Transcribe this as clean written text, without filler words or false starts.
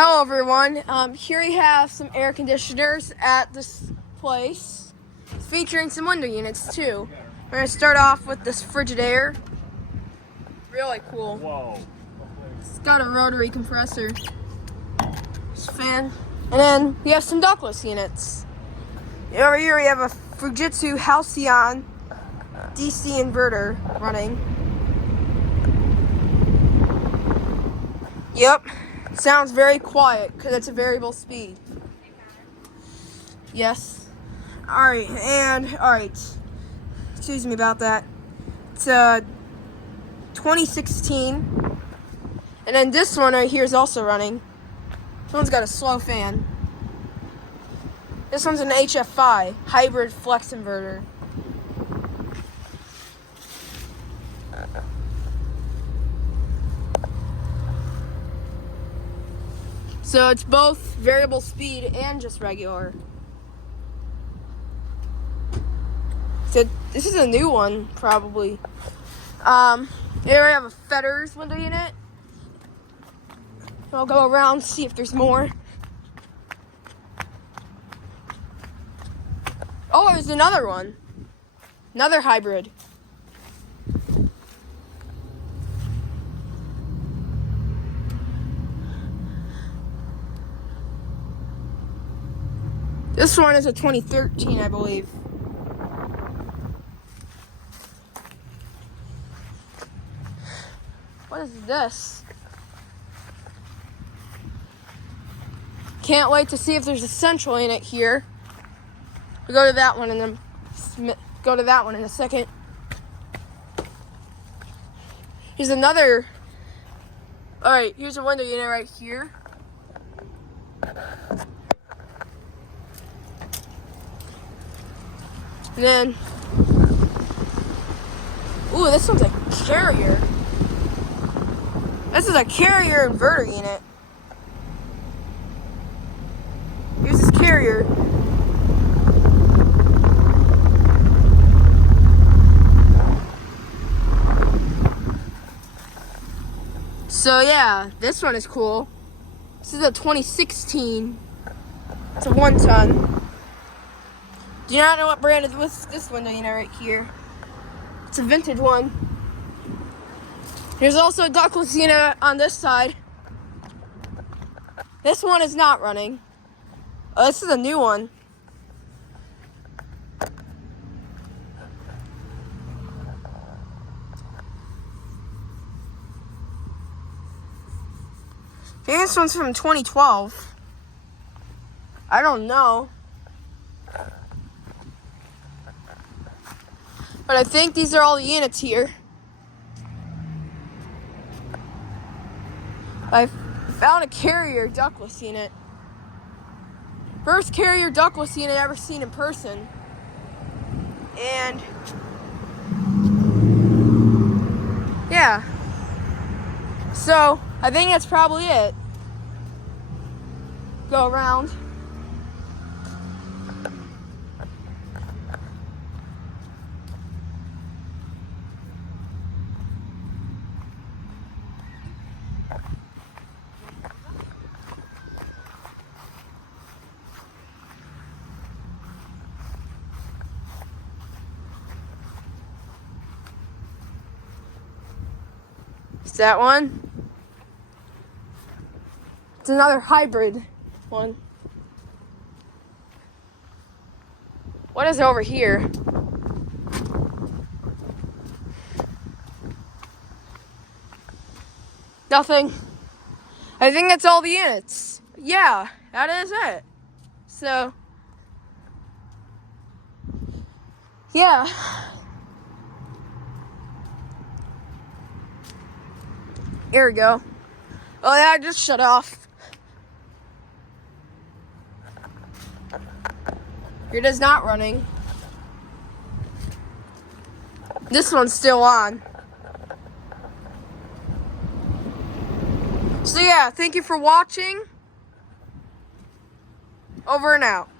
Hello everyone, here we have some air conditioners at this place. It's featuring some window units too. We're going to start off with this Frigidaire. Really cool. Whoa. It's got a rotary compressor. It's a fan. And then we have some ductless units. Over here we have a Fujitsu Halcyon DC inverter running. Yep. Sounds very quiet because it's a variable speed. Yes. Alright, excuse me about that. It's 2016. And then this one right here is also running. This one's got a slow fan. This one's an HFI, hybrid flex inverter. So it's both variable speed and just regular. So this is a new one, probably. Here we have a Fetters window unit. I'll go around, see if there's more. Oh, there's another one. Another hybrid. This one is a 2013, I believe. What is this? Can't wait to see if there's a central unit here. We'll go to that one and then go to that one in a second. Here's another. All right, here's a window unit right here. And then, ooh, this one's a carrier. This is a carrier inverter unit. Here's this carrier. So yeah, this one is cool. This is a 2016. It's a 1-ton. Do you not know what brand is this window unit right here? It's a vintage one. There's also a ductless unit on this side. This one is not running. Oh, this is a new one. I think this one's from 2012. I don't know. But I think these are all the units here. I found a carrier ductless unit. First carrier ductless unit I've ever seen in person. And yeah. So I think that's probably it. Go around. Is that one? It's another hybrid one. What is over here? Nothing. I think that's all the units. Yeah, that is it. So, yeah. Here we go. Oh yeah, I just shut off. It is not running. This one's still on. So yeah, thank you for watching. Over and out.